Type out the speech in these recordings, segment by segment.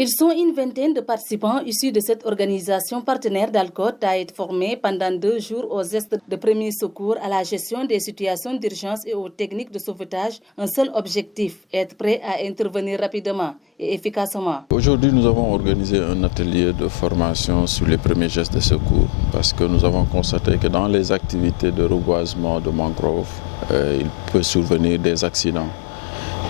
Ils sont une vingtaine de participants issus de cette organisation partenaire d'Alcott à être formés pendant 2 jours aux gestes de premier secours, à la gestion des situations d'urgence et aux techniques de sauvetage. Un seul objectif, être prêt à intervenir rapidement et efficacement. Aujourd'hui, nous avons organisé un atelier de formation sur les premiers gestes de secours parce que nous avons constaté que dans les activités de reboisement de mangroves, il peut survenir des accidents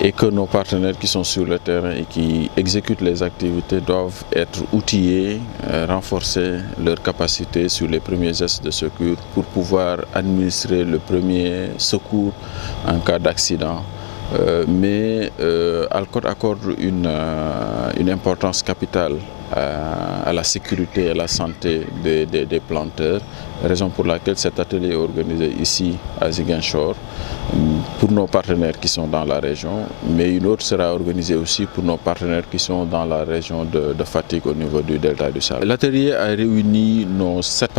et que nos partenaires qui sont sur le terrain et qui exécutent les activités doivent être outillés, renforcer leurs capacités sur les premiers gestes de secours pour pouvoir administrer le premier secours en cas d'accident. Mais Alcott accorde une importance capitale à la sécurité et à la santé des planteurs, raison pour laquelle cet atelier est organisé ici à Ziguinchor pour nos partenaires qui sont dans la région, mais une autre sera organisée aussi pour nos partenaires qui sont dans la région de Fatick au niveau du delta du Sahel. L'atelier a réuni nos 7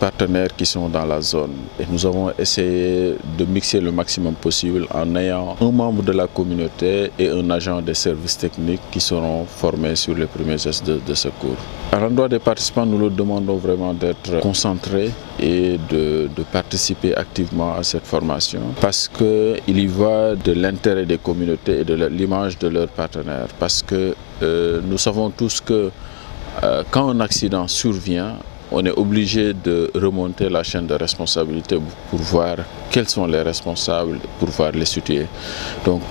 partenaires qui sont dans la zone et nous avons essayé de mixer le maximum possible en ayant un membre de la communauté et un agent des services techniques qui seront formés sur les premiers gestes de secours. À l'endroit des participants, nous leur demandons vraiment d'être concentrés et de participer activement à cette formation parce qu'il y va de l'intérêt des communautés et de l'image de leurs partenaires. Parce que nous savons tous que quand un accident survient, on est obligé de remonter la chaîne de responsabilité pour voir quels sont les responsables, pour pouvoir les situer. Donc,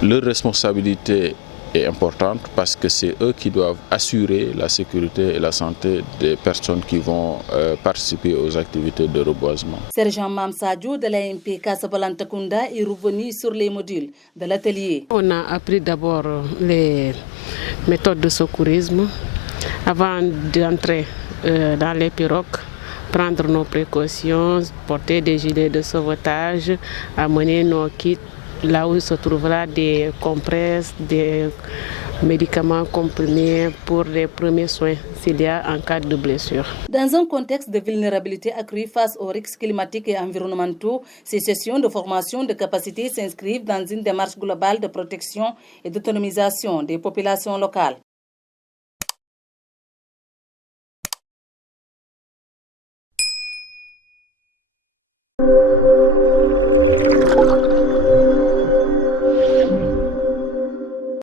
leur responsabilité est importante parce que c'est eux qui doivent assurer la sécurité et la santé des personnes qui vont participer aux activités de reboisement. Sergent Mamsadio de l'AMP Casablanca-Kunda est revenu sur les modules de l'atelier. On a appris d'abord les méthodes de secourisme avant d'entrer dans les pirogues, prendre nos précautions, porter des gilets de sauvetage, amener nos kits là où se trouvera des compresses, des médicaments comprimés pour les premiers soins s'il y a en cas de blessure. Dans un contexte de vulnérabilité accrue face aux risques climatiques et environnementaux, ces sessions de formation de capacité s'inscrivent dans une démarche globale de protection et d'autonomisation des populations locales.